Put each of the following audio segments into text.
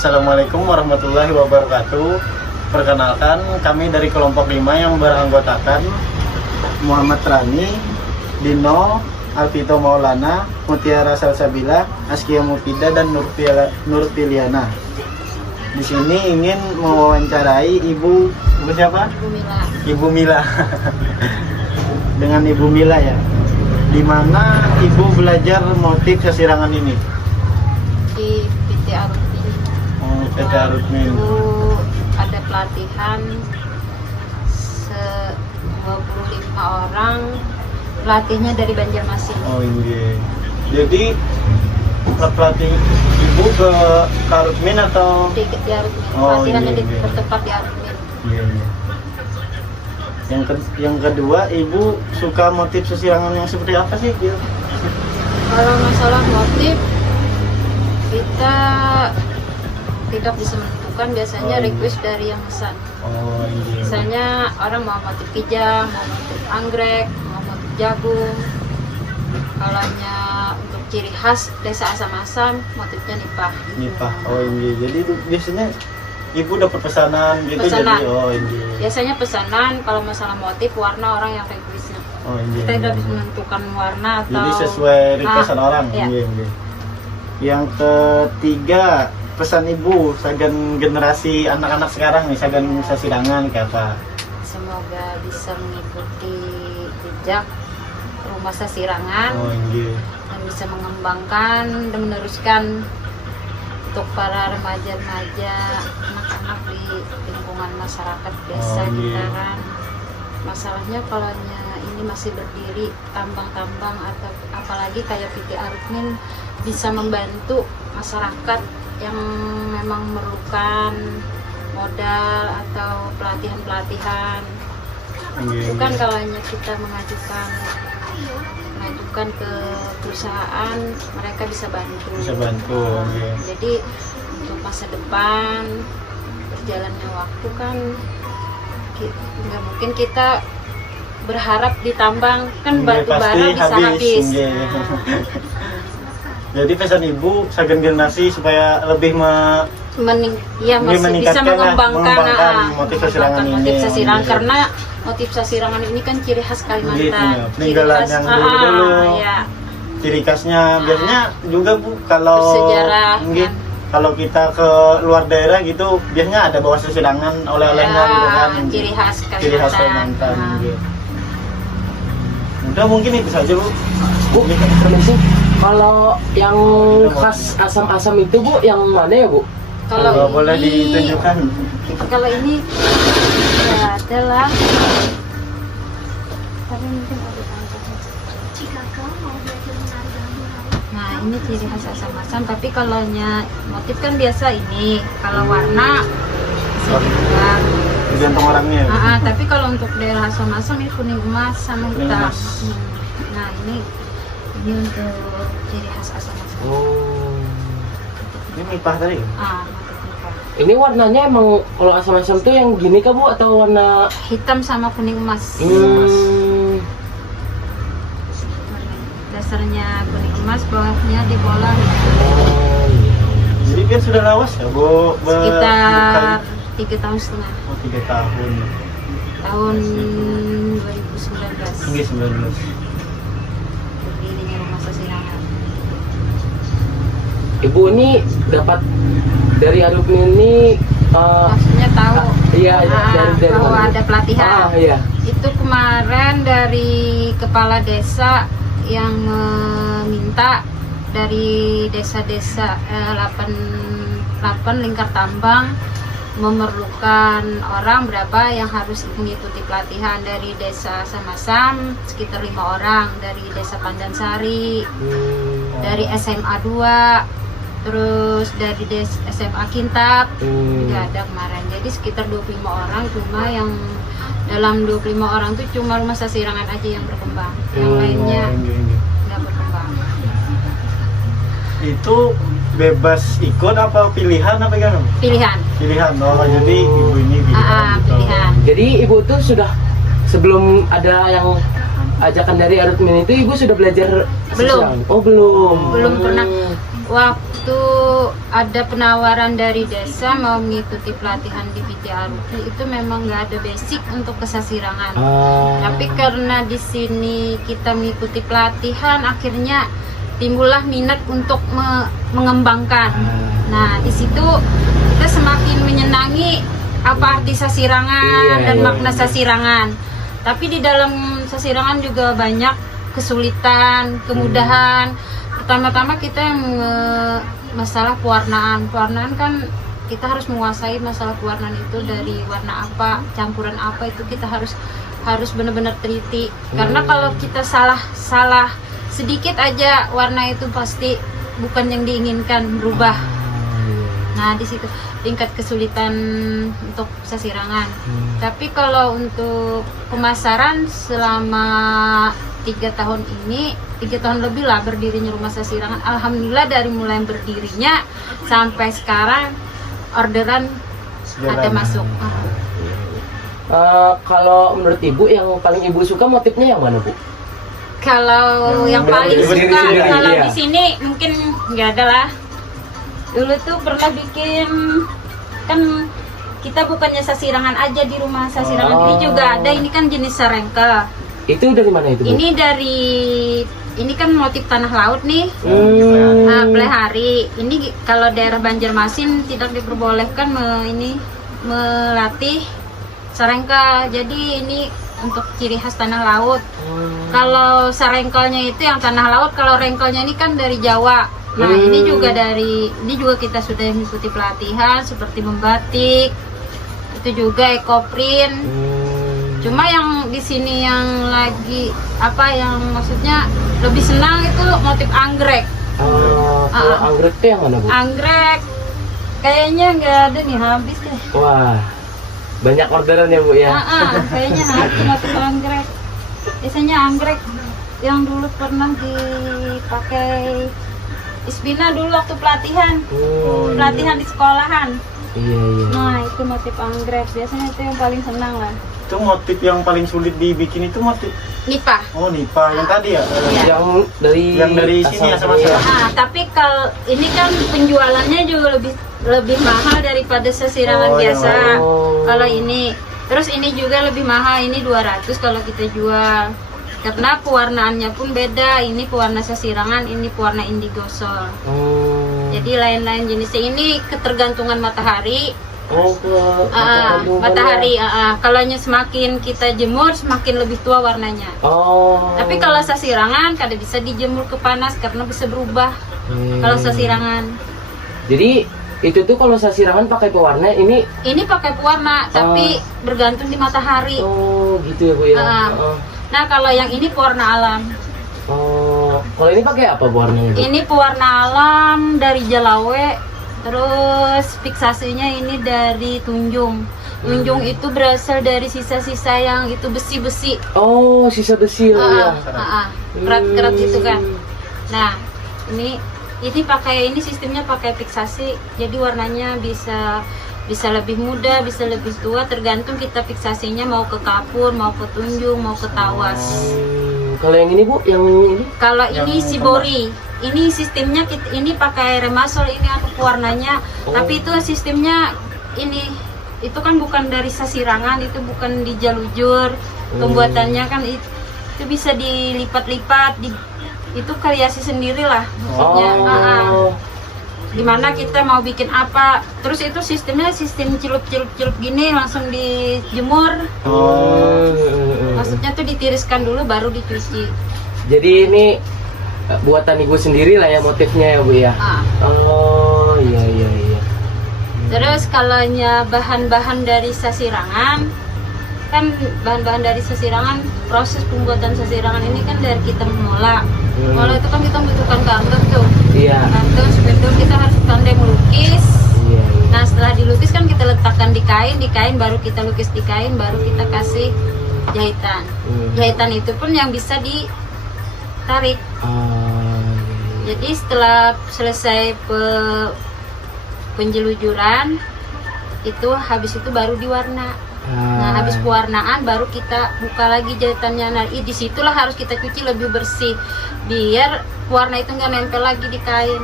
Assalamualaikum warahmatullahi wabarakatuh. Perkenalkan, kami dari kelompok 5 yang beranggotakan Muhammad Rani, Dino, Alvito Maulana, Mutiara Salsabila, Askia Mufida, dan Nurpiliana. Di sini ingin mewawancarai Ibu siapa? Ibu Mila. Dengan Ibu Mila ya. Di mana Ibu belajar motif sesirangan ini? Di PT Arutmin. Oh, PT Arutmin. Itu ada pelatihan 25 orang, pelatihnya dari Banjarmasin. Oh iya. Jadi pelatih Ibu ke Arutmin atau? Di Arutmin. Oh, Pelatihannya iya. bertempat di Arutmin. Iya, iya. Yang kedua, Ibu suka motif sesirangan yang seperti apa sih? Kalau masalah motif, kita tidak bisa menentukan, biasanya request dari yang pesan. Oh iya. Misalnya orang mau motif kijang, mau motif anggrek, mau motif jagung. Kalau untuk ciri khas desa Asam-Asam, motifnya nipah. Nipah. Oh iya. Jadi biasanya Ibu dapat pesanan gitu. Pesanan. Jadi oh iya. Biasanya pesanan, kalau masalah motif warna orang yang requestnya. Oh iya. Kita tidak bisa menentukan warna atau. Jadi sesuai requestan orang. Iya. Iya, iya. Yang ketiga, pesan Ibu sagan generasi anak-anak sekarang nih, sagan sesirangan kayak apa? Semoga bisa mengikuti jejak rumah sesirangan. Oh iya. Dan bisa mengembangkan dan meneruskan untuk para remaja-remaja, anak-anak di lingkungan masyarakat desa Gitaran. Masalahnya kalau ini masih berdiri tambang-tambang atau apalagi kayak PT Arutmin bisa membantu masyarakat yang memang memerlukan modal atau pelatihan-pelatihan. Iya, Bukan iya. kalau kita mengajukan ke perusahaan, mereka bisa bantu. Bisa bantu. Iya. Jadi untuk masa depan, berjalannya waktu kan nggak mungkin kita berharap ditambang kan Iya, batu bara pasti bisa habis. Iya. Nah, Jadi pesan Ibu sagan generasi supaya lebih masih bisa meningkatkan mengembangkan motif sesirangan ini. motif sesirangan, Iya. karena motif sesirangan ini kan ciri khas Kalimantan. Gitu, ya. Ciri Peninggalan khas, yang dulu-dulu. ya. Ciri khasnya biasanya juga Bu kalau Bersejarah, mungkin kan. kalau kita ke luar daerah gitu biasanya ada bawa sesirangan oleh-olehnya gitu kan. Ciri khas Ciri khas Kalimantan. Kalimantan. Nah. Gitu. Udah mungkin itu saja Bu. Bu, permisi. Kalau yang khas asam-asam itu Bu, yang mana ya Bu? Kalau boleh ini- ditunjukkan. Kalau ini ya adalah, tapi mungkin ada tambahan. Nah ini ciri khas asam-asam, tapi kalau motif kan biasa ini, kalau warna seimbang. Tergantung orangnya. Tapi kalau untuk daerah asam-asam ini kuning emas sama Kuning hitam. emas. Nah ini untuk ciri khas asam-asam. Oh. Ini nipah tadi. Motif nipah. Ini warnanya emang kalau asam-asam tuh yang gini kah Bu atau warna Hitam sama kuning emas. Dasarnya kuning emas, bawahnya di bola. Jadi biar sudah lawas ya Bu. Sekitar 3 tahun setengah. Oh, 3 tahun. Tahun 2019. Hingga 19. Berdirinya rumah sesirangan. Ibu ini dapat dari Arutmin ini Maksudnya tahu iya dari bahwa mana? ada pelatihan. Iya. Itu kemarin dari kepala desa yang meminta dari desa-desa 8 lingkar tambang memerlukan orang berapa yang harus mengikuti pelatihan. Dari desa Samasam sekitar 5 orang, dari desa Pandansari, dari SMA 2, terus dari SMA Kintab juga ada kemarin. Jadi sekitar 25 orang, cuma yang dalam 25 orang itu cuma rumah sesirangan aja yang berkembang, yang lainnya nggak berkembang. Itu bebas ikut apa pilihan apa gimana? Pilihan. Pilihan. Oh, jadi Ibu ini pilihan. Gitu. Pilihan. Jadi Ibu tuh sudah sebelum ada yang ajakan dari Arutmin itu Ibu sudah belajar Belum. sosial? Oh belum. Belum pernah. waktu ada penawaran dari desa mau mengikuti pelatihan di BTRUP itu memang nggak ada basic untuk kesasirangan. Tapi karena di sini kita mengikuti pelatihan, akhirnya timbullah minat untuk mengembangkan. Nah, di situ kita semakin menyenangi apa arti sasirangan dan makna sasirangan. Tapi di dalam sasirangan juga banyak kesulitan, kemudahan. Pertama-tama kita yang masalah pewarnaan. Pewarnaan kan kita harus menguasai masalah pewarnaan itu, dari warna apa, campuran apa, itu kita harus benar-benar teliti. Karena kalau kita salah sedikit aja, warna itu pasti bukan yang diinginkan, berubah. Nah, di situ tingkat kesulitan untuk sasirangan. Tapi kalau untuk pemasaran selama 3 tahun ini, 3 tahun lebih lah berdirinya rumah sasirangan. Alhamdulillah dari mulai berdirinya sampai sekarang orderan ada masuk. Kalau menurut ibu yang paling ibu suka motifnya yang mana, Bu? Kalau yang paling suka, kalau di sini mungkin nggak ada lah. Dulu tuh pernah bikin, kan kita bukannya sasirangan aja di rumah sasirangan, ini juga ada. Ini kan jenis sarengka. Itu dari mana itu, Bu? Ini kan motif tanah laut nih. Pelihari. Ini kalau daerah Banjarmasin tidak diperbolehkan melatih sarengka. Jadi ini untuk ciri khas tanah laut. Kalau sarengkalnya itu yang tanah laut, kalau rengkalnya ini kan dari Jawa. Nah, ini juga kita sudah mengikuti pelatihan seperti membatik. Itu juga ekoprint. Cuma yang di sini yang lagi yang maksudnya lebih senang itu motif anggrek. Kalau anggrek itu yang mana, Bu? Anggrek kayaknya nggak ada nih, habis deh. Wah, banyak orderan ya, Bu ya? Kayaknya habis motif anggrek. Biasanya anggrek yang dulu pernah dipakai Isbina dulu waktu pelatihan di sekolahan. Iya. Nah, itu motif anggrek, biasanya itu yang paling senang lah. Itu motif yang paling sulit dibikin itu motif Nipah. Oh, nipah yang tadi ya? Yang dari sini asal-asal. Tapi kalau ini kan penjualannya juga lebih mahal daripada sasirangan biasa. Kalau ini, terus ini juga lebih mahal, ini 200 kalau kita jual. Karena pewarnaannya pun beda, ini pewarna sasirangan, ini pewarna indigo sol. Jadi lain-lain jenisnya, ini ketergantungan matahari. Matahari. Kalau semakin kita jemur, semakin lebih tua warnanya. Tapi kalau sasirangan kada bisa dijemur ke panas karena bisa berubah. Kalau sasirangan. Jadi itu tuh kalau sasirangan pakai pewarna, ini pakai pewarna, tapi bergantung di matahari. Gitu ya, Bu ya. Nah, kalau yang ini pewarna alam. Kalau ini pakai apa pewarnanya, Bu? Ini pewarna alam dari Jalawe, terus fiksasinya ini dari Tunjung. Tunjung itu berasal dari sisa-sisa yang itu besi-besi. Sisa besi ya. Kerat-kerat itu kan. Nah, ini sistemnya pakai fiksasi, jadi warnanya bisa lebih muda, bisa lebih tua, tergantung kita fiksasinya mau ke kapur, mau ke tunjung, mau ke tawas. Kalau yang ini, Bu, yang ini? Kalau ini Shibori, ini sistemnya ini pakai remasol, ini untuk warnanya, tapi itu sistemnya itu kan bukan dari sasirangan, itu bukan dijalujur, pembuatannya kan itu bisa dilipat-lipat, itu kreasi sendiri lah, maksudnya. Dimana kita mau bikin apa, terus itu sistemnya sistem celup gini, langsung dijemur. Maksudnya tuh ditiriskan dulu baru dicuci. Jadi ini buatan ibu sendiri lah ya motifnya ya, Bu ya. Iya. Terus kalau bahan-bahan dari sasirangan, kan bahan-bahan dari sasirangan, proses pembuatan sasirangan ini kan dari kita mengolah. Kalau itu kan kita membutuhkan kantor tuh. Kantor, spendul, kita harus pandai melukis. Nah, setelah dilukis kan kita letakkan di kain baru kita lukis di kain, baru kita kasih jahitan. Jahitan itu pun yang bisa ditarik. Jadi setelah selesai penjelujuran, habis itu baru diwarna. Nah, habis pewarnaan baru kita buka lagi jahitannya. Nah, disitulah harus kita cuci lebih bersih biar warna itu nggak nempel lagi di kain.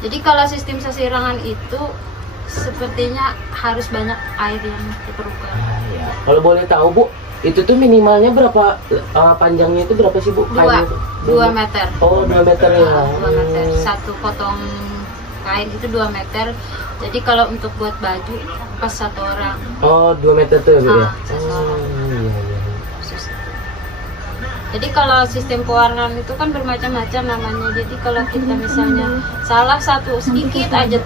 Jadi kalau sistem sasirangan itu sepertinya harus banyak air yang diperlukan. Ya. Kalau boleh tahu Bu, itu tuh minimalnya berapa, panjangnya itu berapa sih Bu? 2 meter. Oh, 2 meter ya. 2 meter. Satu potong kain itu 2 meter. Jadi kalau untuk buat baju pas 1 orang. Oh, 2 meter tuh Bu ya. Satu orang. Iya, iya. Jadi kalau sistem pewarnaan itu kan bermacam-macam namanya. Jadi kalau kita misalnya salah satu sedikit aja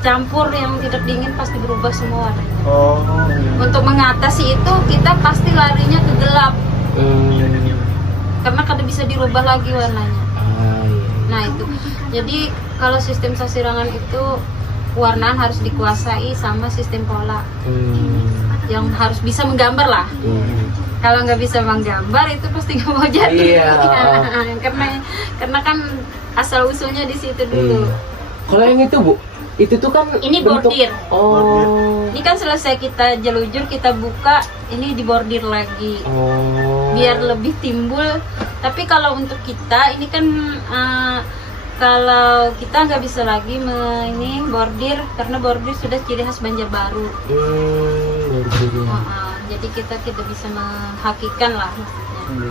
campur yang tidak dingin pasti berubah semua warnanya. Oh. Untuk mengatasi itu kita pasti larinya ke gelap. Karena kada bisa dirubah lagi warnanya. Iya. Nah itu. Jadi kalau sistem sasirangan itu warnaan harus dikuasai sama sistem pola. Yang harus bisa menggambar lah. Kalau nggak bisa menggambar itu pasti nggak mau jadi. Iya. karena kan asal usulnya di situ dulu. Kalau yang itu Bu, itu tuh kan Ini bentuk... bordir. Oh. Ini kan selesai kita jelujur, kita buka, ini dibordir lagi. Oh. Biar lebih timbul. Tapi kalau untuk kita ini kan kalau kita nggak bisa lagi ini bordir karena bordir sudah ciri khas Banjarbaru. Bordir ya. Jadi kita tidak bisa menghakikan lah maksudnya.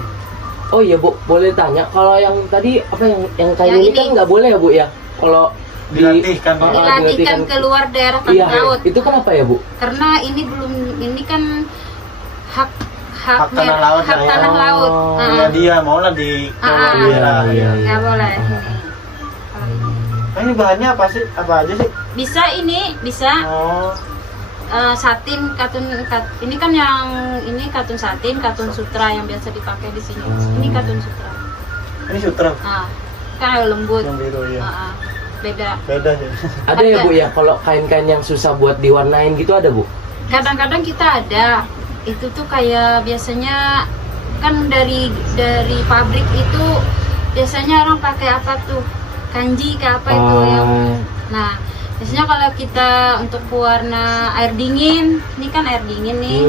Oh iya Bu, boleh tanya kalau yang tadi apa yang kain Yang ini ini. kan nggak boleh ya Bu ya? Kalau Dilatihkan. Dilatihkan keluar daerah Iya, laut. itu kenapa ya Bu? Karena ini kan hak Hak tanah laut hak lah ya. tanah laut. Ya dia maulah di daerah. iya. Nggak boleh. Nah, ini bahannya apa sih? Apa aja sih? Bisa ini bisa Oh. satin ini kan yang ini katun satin, katun sutra yang biasa dipakai di sini. Ini katun sutra. Ini sutra Nah, kan ada lembut. yang biru ya. Beda. Beda sih. Ada ya Bu ya kalau kain-kain yang susah buat diwarnain gitu ada Bu? Kadang-kadang kita ada. Itu tuh kayak biasanya kan dari pabrik itu biasanya orang pakai apa tuh? Kanji ke apa itu yang. Nah, biasanya kalau kita untuk pewarna air dingin, ini kan air dingin nih.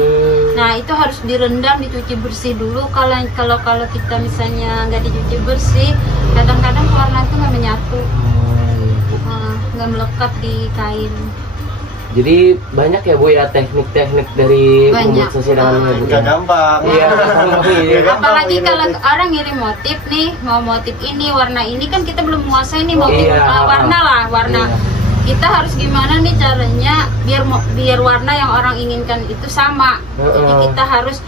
Nah, itu harus direndam, dicuci bersih dulu. Kalau kita misalnya nggak dicuci bersih, kadang-kadang pewarna itu nggak menyatu. Nggak melekat di kain. Jadi banyak ya Bu ya teknik-teknik dari Banyak. membuat sasirangan Bu. Nggak gampang. Iya, iya. Apalagi kalau orang ngirim motif nih, mau motif ini, warna ini kan kita belum menguasai nih motif warna. Iya. Kita harus gimana nih caranya biar warna yang orang inginkan itu sama. Jadi kita harus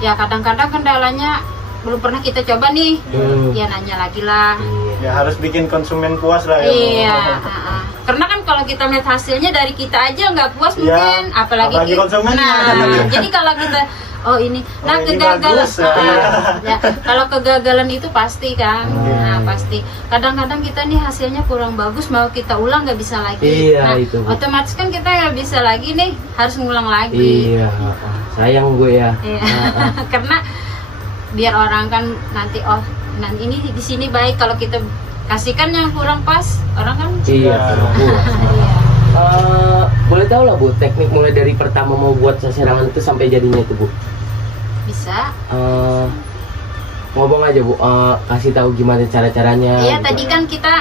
ya kadang-kadang kendalanya belum pernah kita coba nih. Ya nanya lagi lah. Ya harus bikin konsumen puas lah ya. Iya. Karena kan kalau kita melihat hasilnya dari kita aja nggak puas Ya, mungkin, apalagi konsumen. Nah, jadi kalau kita ini ini kegagalan. bagus, ya. Ya, kalau kegagalan itu pasti kan. Nah, pasti. Kadang-kadang kita nih hasilnya kurang bagus, mau kita ulang nggak bisa lagi. Iya, Nah, itu, Bu. otomatis kan kita nggak bisa lagi nih, harus ngulang lagi. Iya, sayang Bu ya. Iya. Karena biar orang kan nanti nanti ini di sini baik, kalau kita kasihkan yang kurang pas, orang kan Iya, Bu. iya. Boleh tahu lah Bu, teknik mulai dari pertama mau buat sasirangan itu sampai jadinya itu Bu. Bisa. Ngomong aja Bu, kasih tahu gimana cara-caranya. Iya, gitu. tadi kan kita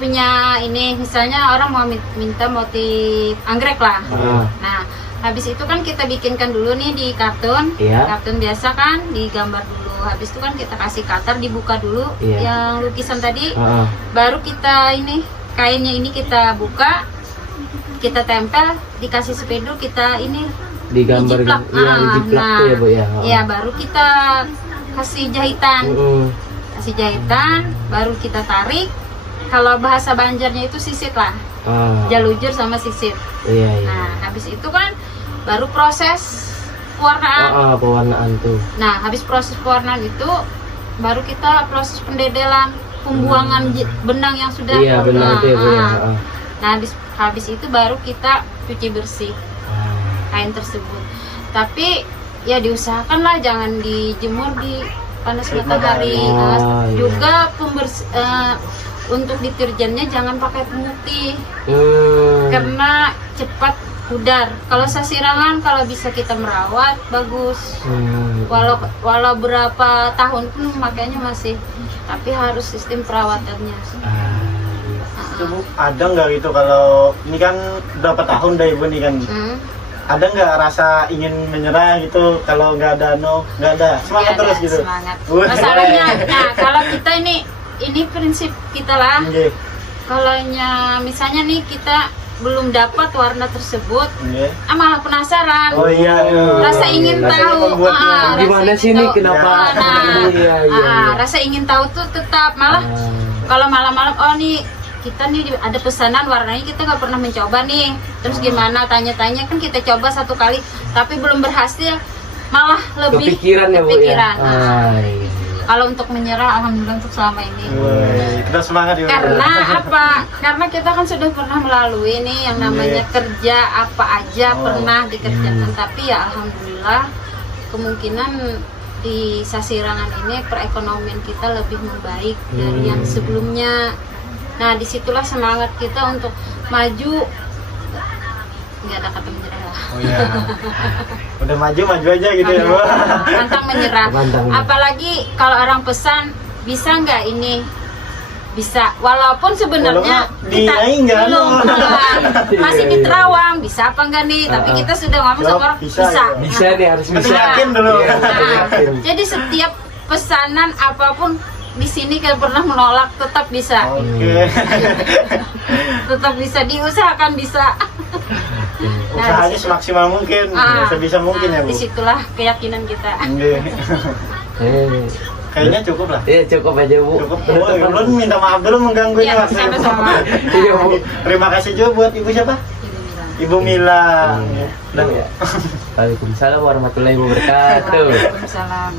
punya ini, misalnya orang mau minta motif anggrek lah. Nah, habis itu kan kita bikinkan dulu nih di kartun. Iya. Kartun biasa kan, digambar dulu. Habis itu kan kita kasih cutter, dibuka dulu yang lukisan tadi. Baru kita ini kainnya ini kita buka, kita tempel, dikasih spidol, kita ini digambar dijiplak. dijiplak tuh ya Bu ya. Iya, baru kita kasih jahitan. Kasih jahitan, baru kita tarik. Kalau bahasa Banjarnya itu sisit lah. Jalujur sama sisit. Iya. Nah, habis itu kan baru proses pewarnaan. Pewarnaan tuh. Nah, habis proses pewarnaan itu baru kita proses pendedelan, pembuangan benang yang sudah. Iya, benang itu ya Bu ya. Nah, habis itu baru kita cuci bersih kain tersebut. Tapi ya diusahakan lah jangan dijemur di panas matahari. Juga untuk deterjennya jangan pakai pemutih. Karena cepat pudar. Kalau sasirangan kalau bisa kita merawat bagus. Walau berapa tahun pun makanya masih, tapi harus sistem perawatannya. Itu Bu, ada nggak gitu kalau ini kan berapa tahun dah Ibu nih kan? Ada nggak rasa ingin menyerah gitu kalau nggak ada nggak ada semangat Nggak terus ada, gitu? semangat. Wah. Masalahnya, nah kalau kita ini prinsip kita lah. Nggih, Kalau misalnya nih kita belum dapat warna tersebut, nggih. malah penasaran. Oh iya. Rasa ingin Rasanya tahu. membuatnya. rasa Gimana ingin sih ini tahu. kenapa? Nah, Iya, iya. rasa ingin tahu tuh tetap malah kalau malam-malam oh nih kita nih ada pesanan warnanya kita nggak pernah mencoba nih, terus gimana tanya-tanya kan kita coba satu kali tapi belum berhasil malah lebih Kepikiran ya Bu ya. kepikiran. Iya. Kalau untuk menyerah alhamdulillah untuk selama ini. Woi, kita semangat ya. Bu. Karena apa? Karena kita kan sudah pernah melalui nih yang namanya kerja apa aja pernah dikerjakan, tapi ya alhamdulillah kemungkinan di Sasirangan ini perekonomian kita lebih membaik dari yang sebelumnya. Nah disitulah semangat kita untuk maju, nggak ada kata menyerah lah. Oh iya. Udah maju aja gitu ya Bu. Pantang menyerah. Pantang. Apalagi kalau orang pesan bisa nggak ini, bisa. Walaupun sebenarnya Walaupun kita diain nggak, belum anu. masih di Terawang, bisa apa enggak nih? Tapi kita sudah ngomong sama orang Bisa, bisa. gitu. Bisa nih, harus Tapi bisa. yakin dulu. Iya, Nah, yakin. jadi setiap pesanan apapun di sini kalau pernah menolak tetap bisa, Oke. tetap bisa diusahakan bisa. Usahanya semaksimal mungkin, sebisa mungkin ya Bu. Disitulah keyakinan kita. Nggih. Eh, Kayaknya cukup lah. Iya cukup aja Bu. Cukup. Oh, ulun minta maaf dulu mengganggu Iya, Mas. sama-sama. Iya Bu. Terima kasih juga buat Ibu siapa? Ibu Mila. Ibu Mila. Dan Waalaikumsalam warahmatullahi wabarakatuh. Waalaikumsalam.